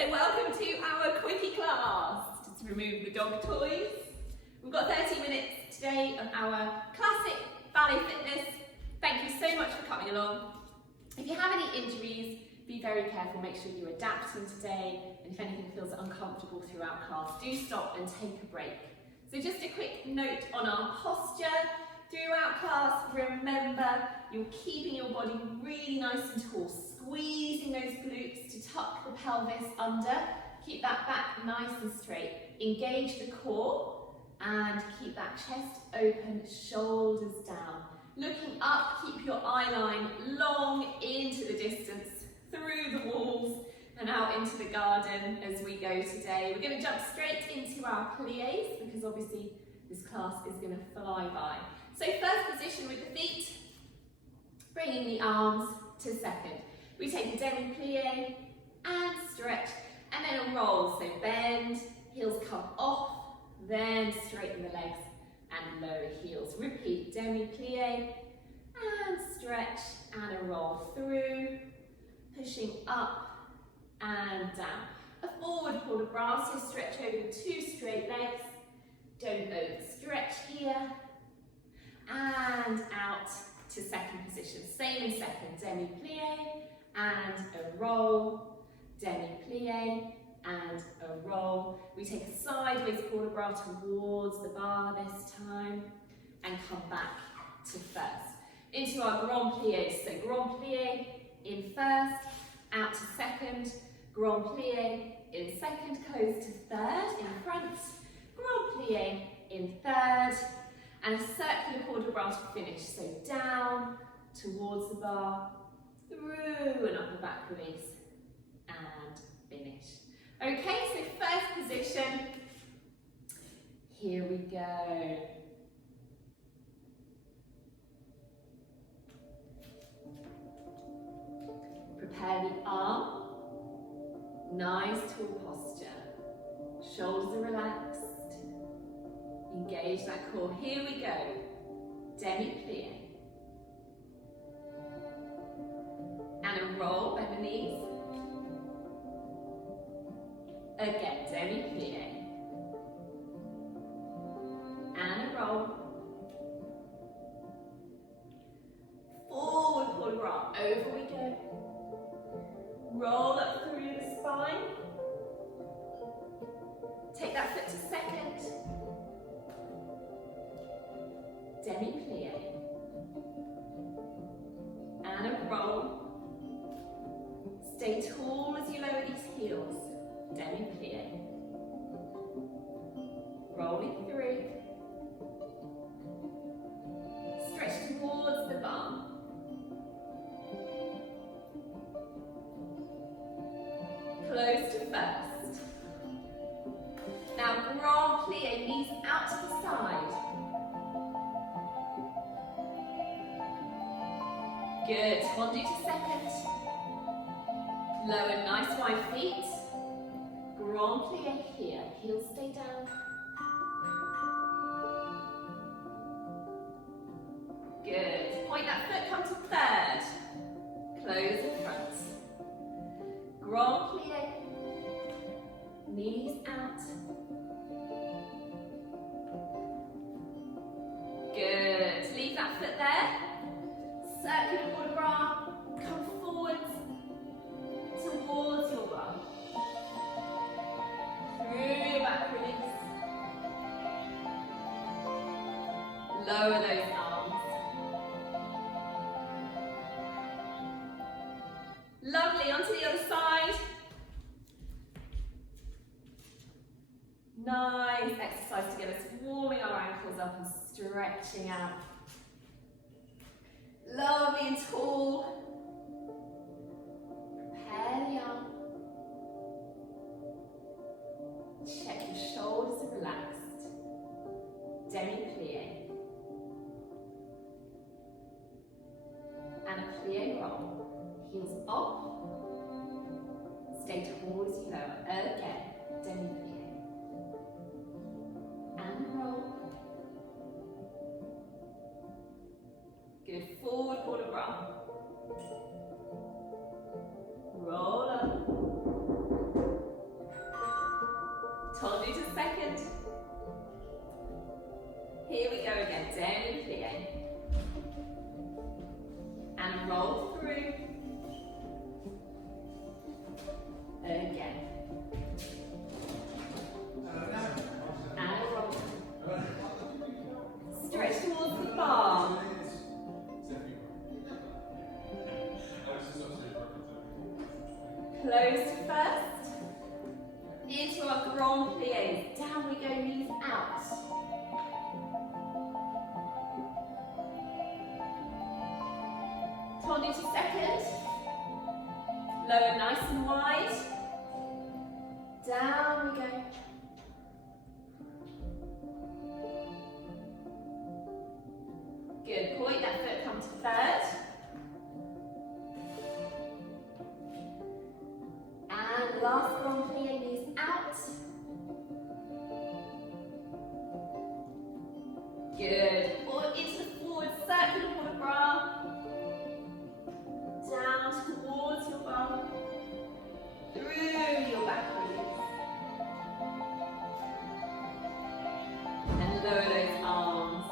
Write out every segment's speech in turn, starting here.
So welcome to our quickie class. Just remove the dog toys. We've got 30 minutes today of our classic ballet fitness. Thank you so much for coming along. If you have any injuries, be very careful, make sure you're adapting today, and if anything feels uncomfortable throughout class, do stop and take a break. So just a quick note on our posture. Throughout class, remember, you're keeping your body really nice and tall, squeezing those glutes to tuck the pelvis under. Keep that back nice and straight. Engage the core and keep that chest open, shoulders down. Looking up, keep your eye line long into the distance, through the walls and out into the garden as we go today. We're going to jump straight into our plies because obviously this class is going to fly by. So first position with the feet, bringing the arms to second. We take a demi-plie and stretch and then a roll. So bend, heels come off, then straighten the legs and lower heels. Repeat, demi-plie and stretch and a roll through, pushing up and down. A forward port de bras, so stretch over the two straight legs. Don't overstretch here. And out to second position. Same in second, demi-plie and a roll, demi-plie and a roll. We take a sideways port de bras towards the bar this time and come back to first. Into our grand pliés. So grand plie in first, out to second, grand plie in second, close to third in front, grand plie in third, and a circular port de bras to finish. So down towards the bar, through an upper back release, and finish. Okay, so first position. Here we go. Prepare the arm. Nice tall posture. Shoulders are relaxed. Engage that core. Here we go. Demi-plie. And a roll, bend the knees. Again, demi-plie. And a roll. Forward port de bras. Over we go. Roll up through the spine. Take that foot to second. Demi-plie. And a roll. Stay tall as you lower these heels. Demi-plie. Rolling through. Stretch towards the bar. Close to first. Now grand plie, knees out to the side. Good, fondue to second. Lower nice wide feet. Grand plie here, heels stay down. Good, point that foot, come to third. Close in front. Grand plie, knees out. Good, leave that foot there. Circular port de bras, come forwards towards your bar. Through your back release. Lower those arms. Lovely, onto the other side. Nice exercise to get us warming our ankles up and stretching out. Lovely and tall. Prepare the arm. Check your shoulders are relaxed. Demi-plie. And a plie roll. Heels off. Stay tall as you lower. Again. Demi-plie. And roll. Good, forward port de bras. Roll up. Tandu to second. Here we go again, down in plie. And roll through. Again. And roll. Stretch towards the bar. Close to first. Into our grand plies. Down we go, knees out. Tandu to second. Lower nice and wide. Down we go. Good, point that foot, come to third. And last one, plie, knees out. Good, forward into the forward circular for the bra. Down towards your bum. Through your back release. And lower those arms.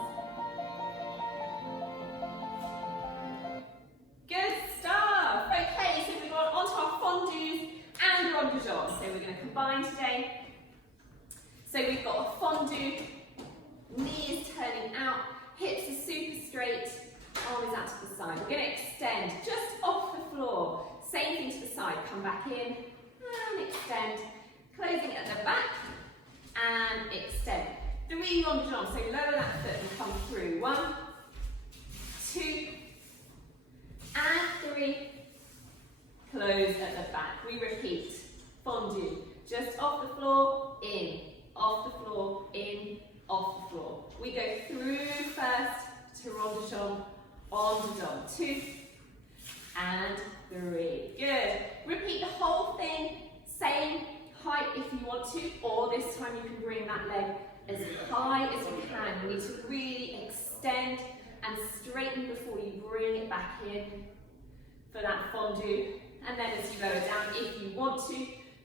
Good stuff. Okay, so we've gone onto our fondues and ronde de jambe. So we're going to combine today. So we've got a fondue, knees turning out, hips are super straight, arms out to the side. We're going to extend just off the floor. Same thing to the side. Come back in and extend. Closing at the back and extend. 3 ronde de jambe. So lower that foot and come through. 1, 2, and 3. Close at the back. We repeat. Fondue. Just off the floor, in. Off the floor, in. Off the floor. We go through first to ronde de jambe, on de jambe. 2 and 3. Good. Repeat the whole thing. Same height if you want to, or this time you can bring that leg as high as you can. You need to really extend and straighten before you bring it back in for that fondue. And then as you lower down, if you want to,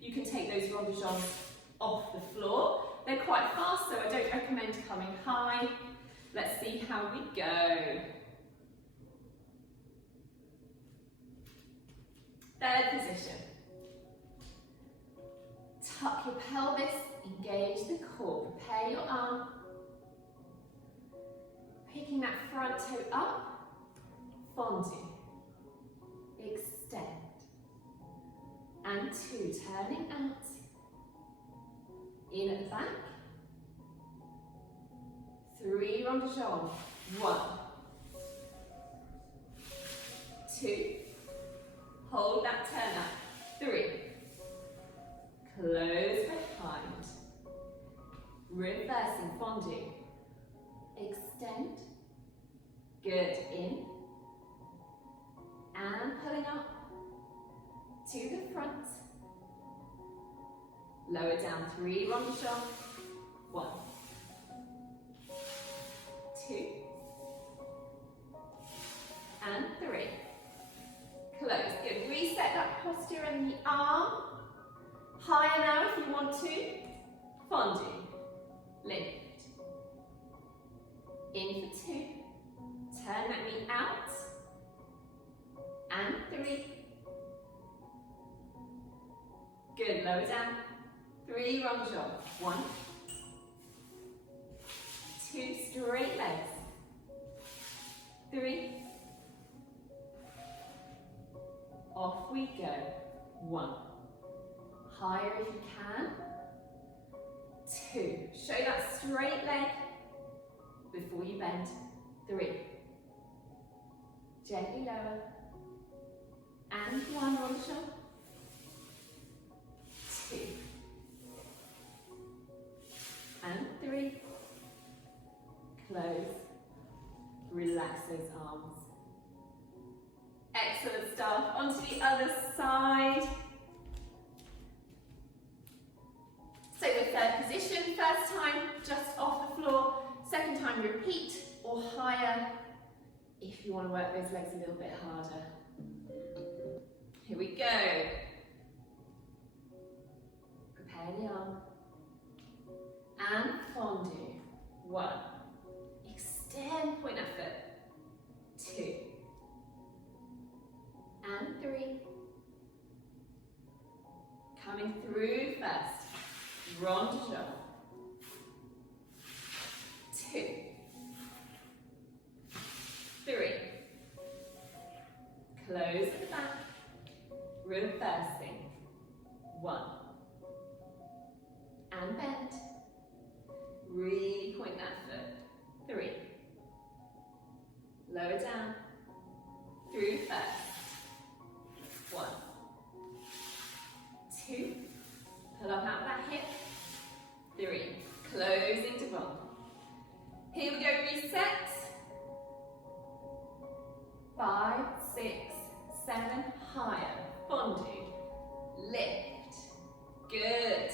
you can take those ronde de jambes off the floor. They're quite fast, so I don't recommend coming high. Let's see how we go. Third position. Tuck your pelvis, engage the core. Prepare your arm. Picking that front toe up. Fondue. Extend. And 2, turning out. In at the back. 3 ronde de jambe. 1, 2. Hold that turn up. 3. Close behind. Reversing fondue. Extend. Good, in. And pulling up to the front. Lower down, 3 ronde de jambe. 1, 2, and 3. Close, good. Reset that posture in the arm. Higher now if you want to. Fondue. Lift. In for 2. Turn that knee out. And 3. Good, lower down. 3 ronde de jambe. 1, 2, straight legs. 3. Off we go. 1. Higher if you can. 2. Show that straight leg before you bend. 3. Gently lower. And 1 ronde de jambe. 2. And 3. Close. Relax those arms. Excellent stuff. Onto the other side. So with third position, first time just off the floor, second time repeat or higher if you want to work those legs a little bit harder. Here we go. Prepare the arm. Coming through first. Rondejambe. 2, 3. Close at the back. Reversing. 1. And bend. Really point that foot. 3. Lower down. Through first. 1. 2. Pull up out of that hip. 3. Closing to roll. Here we go, reset. 5, 6, 7, higher. Fondue. Lift. Good.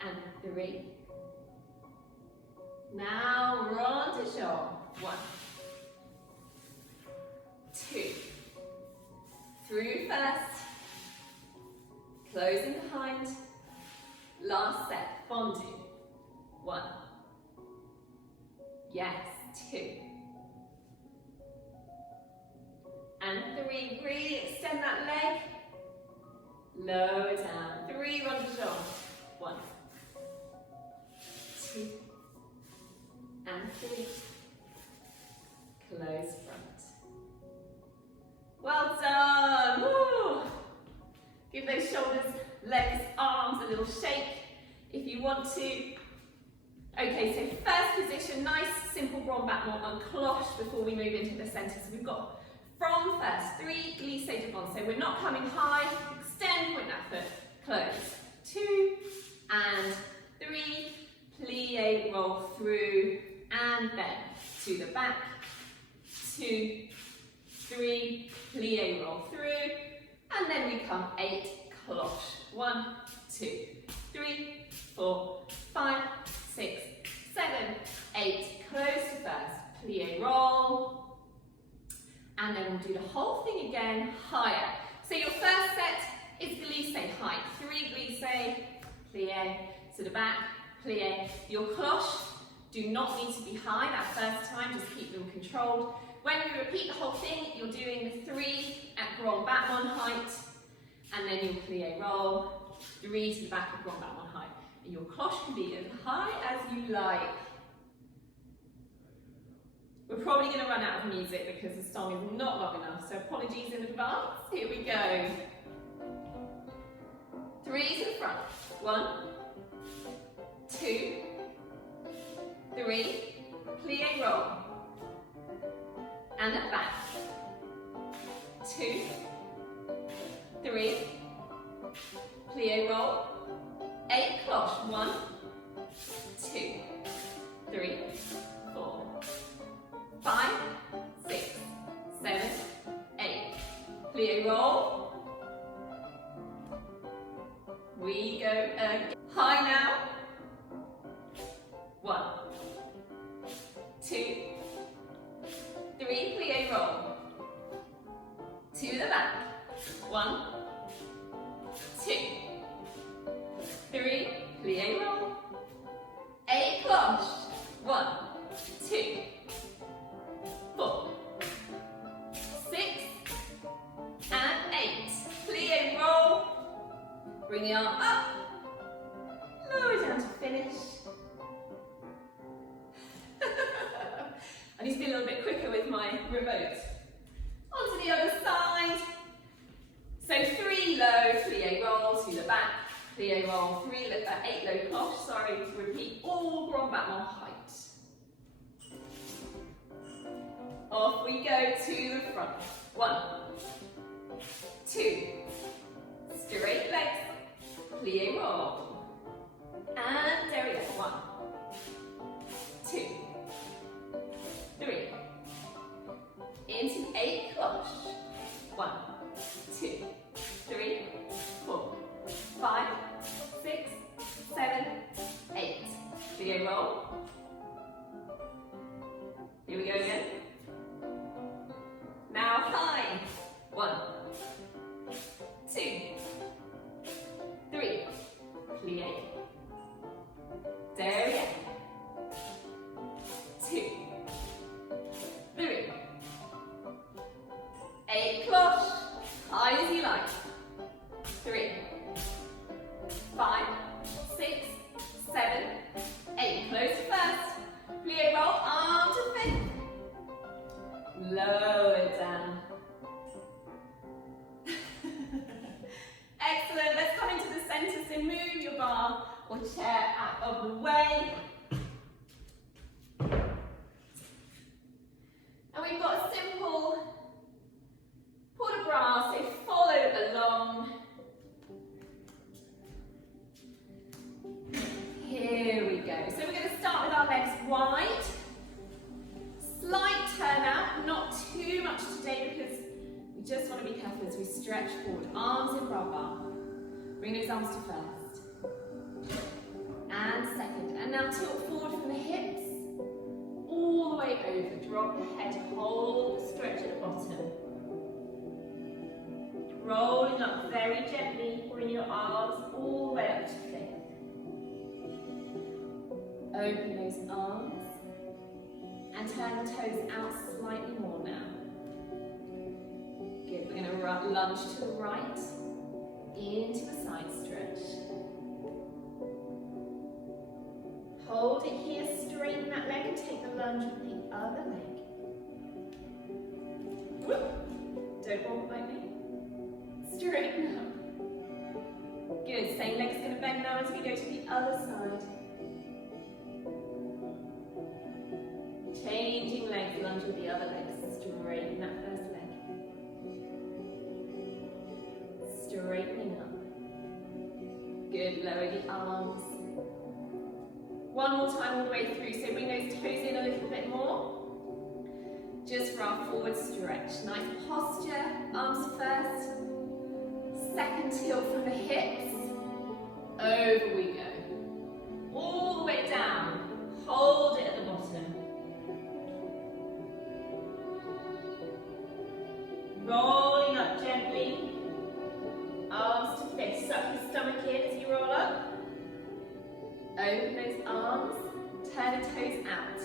And 3. Now rondejambe. 1, 2. Through first. Closing behind. Last set. Fondue. 1. Yes. 2. And 3. Really extend that leg. Lower down. 3 rondejambe. 1, 2. And 3. Close front. Well done. Woo. Give those shoulders, legs, arms a little shake if you want to. Okay, so first position, nice simple grand battement and cloche before we move into the centre. So we've got from first, 3 glisse devant. So we're not coming high, extend, point that foot, close. 2 and 3, plie, roll through and bend to the back. 2, 3, plie, roll through, and then we come 8, cloche. 1, 2, 3, 4, 5, 6, 7, 8, close to first, plie, roll, and then we'll do the whole thing again, higher. So your first set is glisse height, 3 glisse, plie, to the back, plie. Your cloche do not need to be high that first time, just keep them controlled. When we repeat the whole thing, you're doing the 3 at grand battement height, and then you'll plie roll, 3 to the back of grand battement height. And your cloche can be as high as you like. We're probably going to run out of music because the song is not long enough, so apologies in advance. Here we go. 3 to the front. 1, 2, 3, plie roll. And at back. 2, 3, plie roll. 8 cloche. 1, 2, 3, 4, 5, 6, 7, 8. Plie roll. We go again. High now. 1, 2, 3, plie roll. To the back. 1, 2, 3, plie roll. 8 cloche. 1, 2, 4, 6, and 8. Plie roll. Bring the arm up. Lower down to finish. I need to be a little bit quicker with my remote. Onto the other side. So 3 low, plie roll to the back, plie roll, 8 low cloche, sorry, repeat all grand battement height. Off we go to the front. 1, 2, straight legs, plie roll. And there we go. 1, 2, 3. Into 8 cloche. 1, 2, 3, 4, 5, 6, 7, 8. Plie roll. Here we go again. Now high. 1, 2, 3. right. 3, 5, 6, 7, 8. Close to first. Plie roll, arm to fifth. Lower it down. Excellent. Let's come into the center. So move your bar or chair out of the way. And we've got a simple port de bras, so follow along. Here we go. So we're going to start with our legs wide. Slight turn out, not too much today because we just want to be careful as we stretch forward. Arms in bra bar. Bring those arms to first. And second. And now tilt forward from the hips. All the way over. Drop the head. Hold the stretch at the bottom. Rolling up very gently. Bring your arms all the way up to fifth. Open those arms. And turn the toes out slightly more now. Good, we're going to lunge to the right, into a side stretch. Hold it here, straighten that leg and take the lunge with the other leg. Whoop. Don't walk like me. Straighten up. Good, same leg's going to bend now as we go to the other side. Changing legs, lunge with the other leg, straighten that first leg. Straightening up. Good, lower the arms. One more time all the way through, so bring those toes in a little bit more. Just for our forward stretch. Nice posture, arms first. Second tilt from the hips. Over we go. All the way down. Hold it at the bottom. Rolling up gently. Arms to fist. Suck your stomach in as you roll up. Open those arms. Turn the toes out.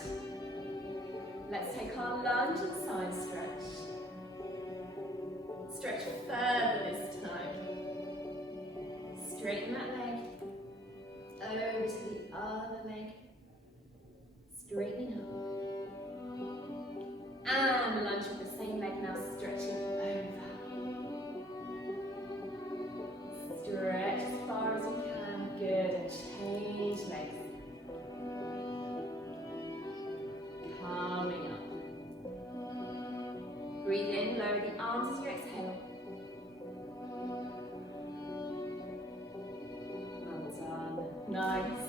Let's take our lunge and side stretch. Stretch further this time. Straighten that leg. Over to the other leg. Straightening up. And lunge with the same leg now, stretching over. Stretch as far as you can. Good. And change legs. Coming up. Breathe in, lower the arms as you exhale. Well done. Nice.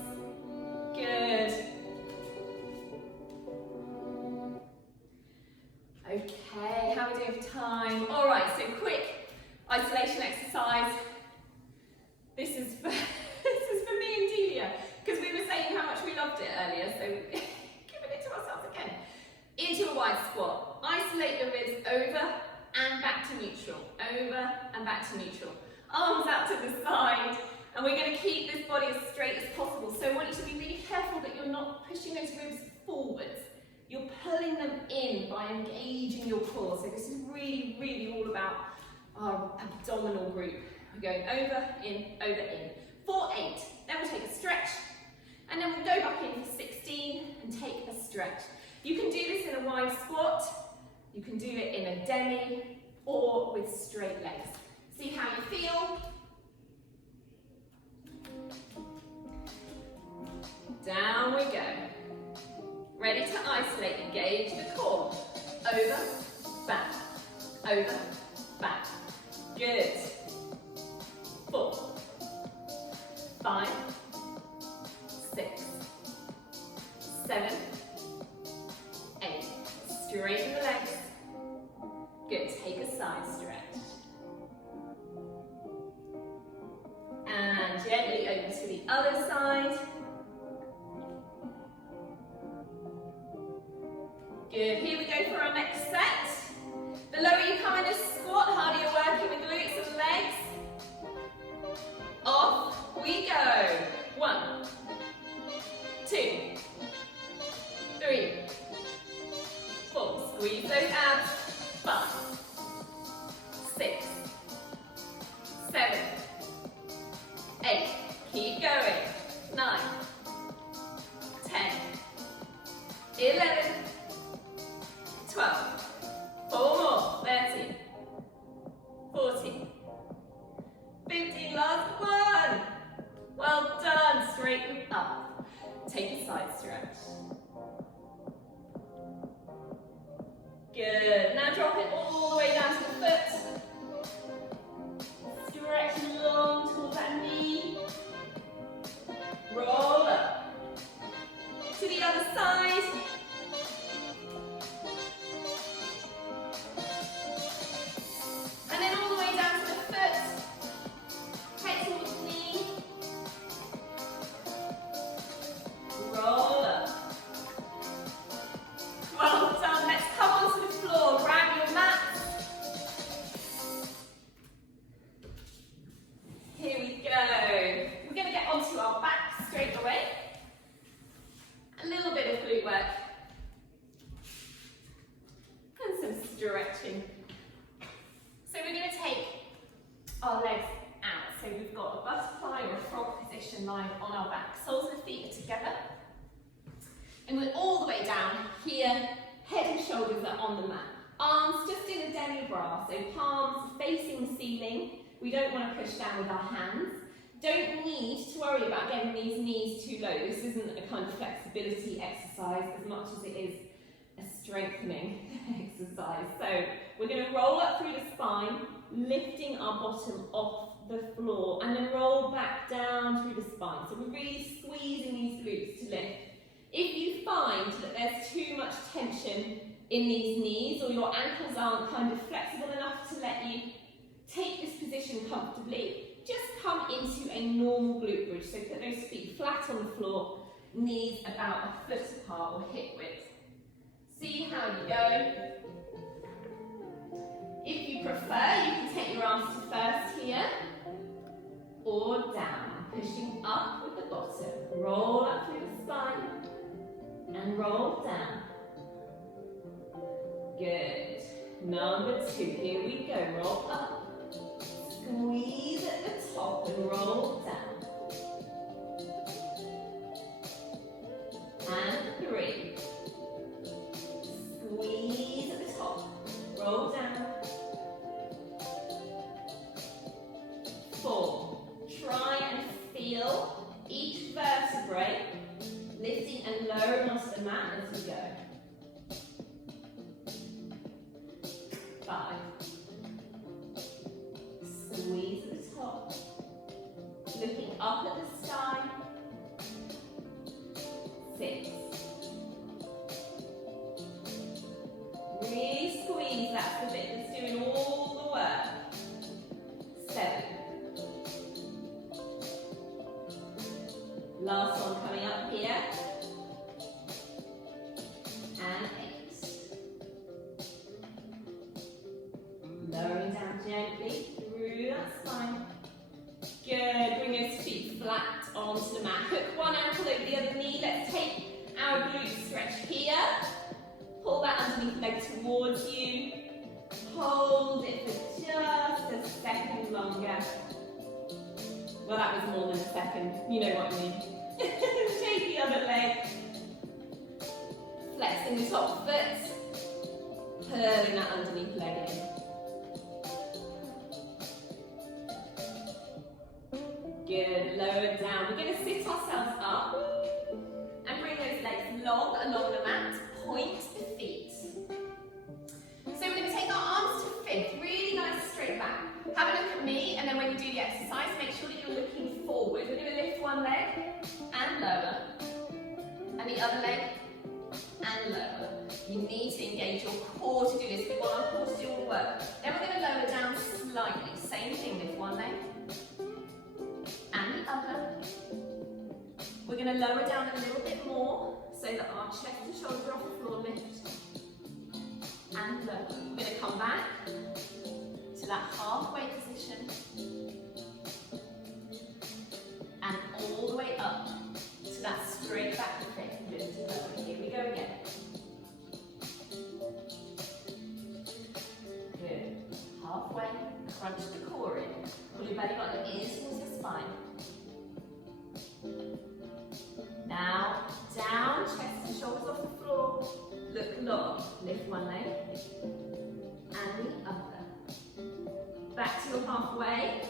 Good. Okay, how are we doing for time? All right, so quick isolation exercise. This is for me and Delia, because we were saying how much we loved it earlier, so giving it to ourselves again. Into a wide squat. Isolate the ribs over and back to neutral. Over and back to neutral. Arms out to the side. And we're going to keep this body as straight as possible. So I want you to be really careful that you're not pushing those ribs forwards. You're pulling them in by engaging your core. So this is really, really all about our abdominal group. We're going over, in, 4, 8. Then we'll take a stretch. And then we'll go back in for 16 and take a stretch. You can do this in a wide squat. You can do it in a demi or with straight legs. See how you feel. Down we go. Ready to isolate, engage the core. Over, back, over, back. Good. 4, 5, 6, 7, 8. Straighten the legs. Good, take a side stretch. And gently over to the other side. Good, here we go for our next set. The lower you come in a squat, the harder you're working with glutes and legs. Off we go. 1, 2, 3, 4. Squeeze those abs. 5, 6, 15, last one. Well done, straighten up. Take a side stretch. Good, now drop it all the way down to the foot. Stretch long towards that knee. Roll up. To the other side. And then all the way down to the foot. Head towards the knee. Roll up. Well done. Let's come onto the floor. Grab your mat. Here we go. We're going to get onto our back straight away. A little bit of glute work. And some stretching. So we're going to take our legs out. So we've got a butterfly or a frog position lying on our back. Soles of the feet are together. And we're all the way down here. Head and shoulders are on the mat. Arms just in a demi-bras. So palms facing the ceiling. We don't want to push down with our hands. Don't need to worry about getting these knees too low. This isn't a kind of flexibility exercise as much as it is a strengthening exercise. So we're going to roll up through the spine, lifting our bottom off the floor, and then roll back down through the spine. So we're really squeezing these glutes to lift. If you find that there's too much tension in these knees, or your ankles aren't kind of flexible enough to let you take this position comfortably, just come into a normal glute bridge. So put those feet flat on the floor, knees about a foot apart or hip width. See how you go. If you prefer, you can take your arms to first here, or down, pushing up with the bottom. Roll up through the spine, and roll down. Good. Number 2, here we go. Roll up. Squeeze at the top and roll down. And 3. Squeeze at the top. Roll down. 4. Try and feel each vertebrae lifting and lowering onto the mat as we go. 5. Squeeze at the top, looking up at the sky. 6. Really squeeze, that's the bit that's doing all the work. 7. Last one coming up here. And 8. Lowering down gently through that spine. Good, bring those feet flat onto the mat. Hook one ankle over the other knee. Let's take our glute stretch here. Pull that underneath leg towards you. Hold it for just a second longer. Well, that was more than a second. You know what I mean. Take the other leg. Flexing the top foot. Pulling that underneath leg in. Good, lower down. We're going to sit ourselves up and bring those legs long along the mat. Point the feet. So we're going to take our arms to fifth, really nice straight back. Have a look at me, and then when you do the exercise, make sure that you're looking forward. We're going to lift one leg and lower, and the other leg and lower. You need to engage your core to do this. We want our core to do all the work. Then we're going to lower down slightly. Same thing, lift one leg and the other. We're going to lower down a little bit more so that our chest and shoulders are off the floor, lift and lower. We're going to come back to that halfway position and all the way up to that straight back lift. Lift and lower. Here we go again. Good. Halfway, crunch the core in. Pull your belly button in towards your spine. Now, down, chest and shoulders off the floor. Look long. Lift one leg and the other. Back to your halfway.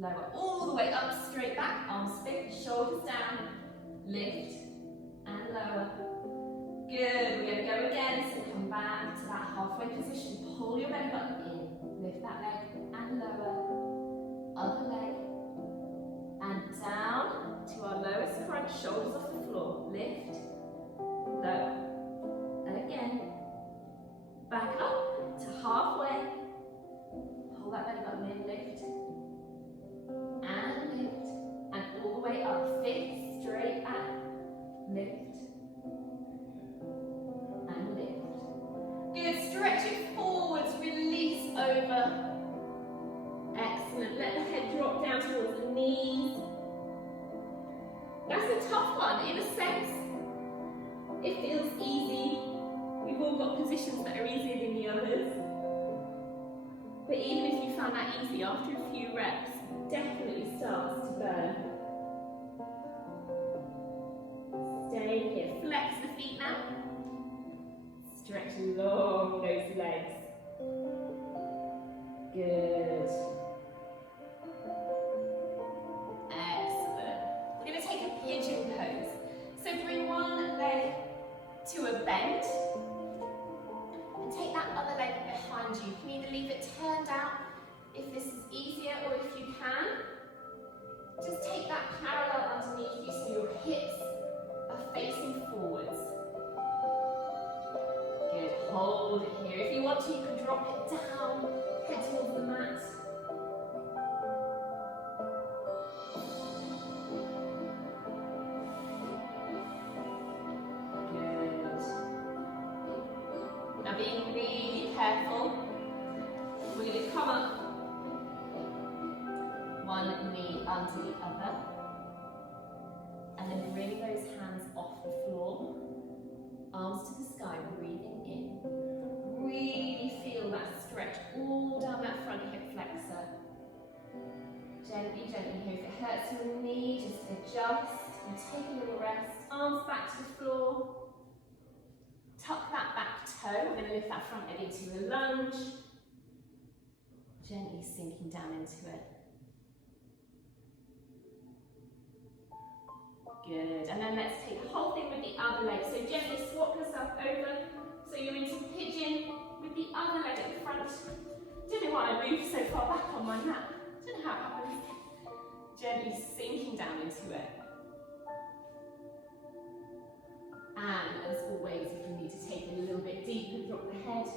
lower, all the way up, straight back, arms fixed, shoulders down, lift and lower. Good, we're going to go again, so come back to that halfway position, pull your belly button in, lift that leg and lower, other leg, and down to our lowest crunch, shoulders off the floor, lift, lower, and again, back up to halfway, pull that belly button in, lift, and all the way up, fifth, straight back, lift, and lift. Good, stretch it forwards, release over. Excellent, let the head drop down towards the knees. That's a tough one, in a sense. It feels easy. We've all got positions that are easier than the others. But even if you found that easy, after a few reps, definitely starts to burn. Stay here. Flex the feet now. Stretch long those legs. Good. Excellent. We're going to take a pigeon pose. So bring one leg to a bend. And take that other leg behind you. You can either leave it turned out if this is easier, or if you can, just take that parallel underneath you so your hips are facing forwards. Good, hold it here. If you want to, you can drop it down, head towards the mat. Good. Now being really careful, we're going to come up, one knee under the other, and then bring those hands off the floor, arms to the sky, breathing in. Really feel that stretch all down that front hip flexor. Gently, gently here. If it hurts your knee, just adjust and take a little rest. Arms back to the floor. Tuck that back toe. We're going to lift that front leg into a lunge. Gently sinking down into it. Good, and then let's take the whole thing with the other leg. So gently swap yourself over, so you're into pigeon with the other leg at the front. Don't know why I moved so far back on my mat. Don't know how it happens. Gently sinking down into it. And as always, if you need to take it a little bit deeper, drop the head.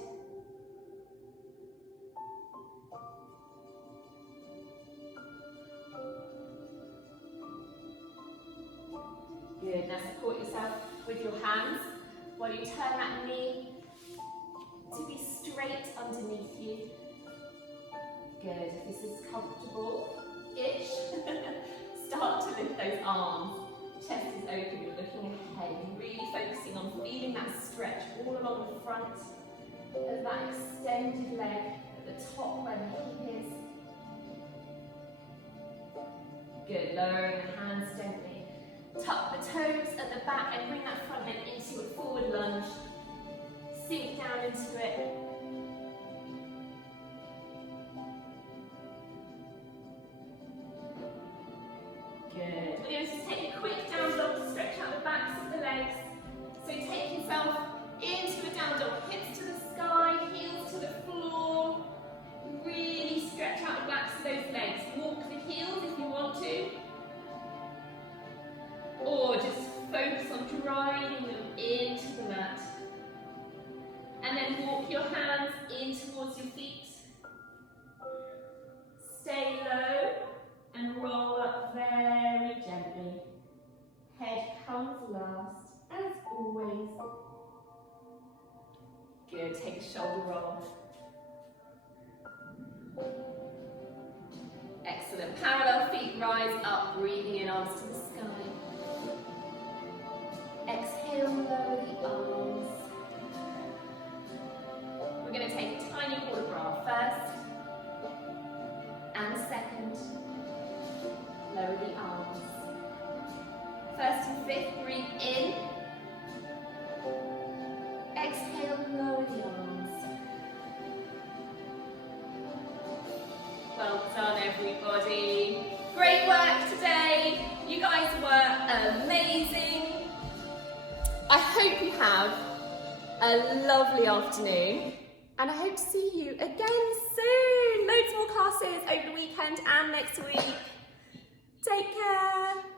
Good, now support yourself with your hands while you turn that knee to be straight underneath you. Good, if this is comfortable-ish, start to lift those arms. Chest is open, you're looking ahead, you're really focusing on feeling that stretch all along the front of that extended leg at the top where the hip is. Good, lowering the hands gently. Tuck the toes at the back and bring that front leg into a forward lunge. Sink down into it. Good. We're going to take a quick down dog to stretch out the backs of the legs. So take yourself into a down dog, hips to the sky, heels to the floor. Really stretch out the backs of those legs. Walk the heels if you want to. Or just focus on driving them into the mat. And then walk your hands in towards your feet. Stay low and roll up very gently. Head comes last, as always. Good, take a shoulder roll. Excellent, parallel feet rise up, breathing in, arms to the sky. Exhale, lower the arms. We're going to take a tiny quarter bra first and second. Lower the arms. First and fifth, breathe in. Exhale, lower the arms. Well done, everybody. have a lovely afternoon, and I hope to see you again soon. Loads more classes over the weekend and next week. Take care.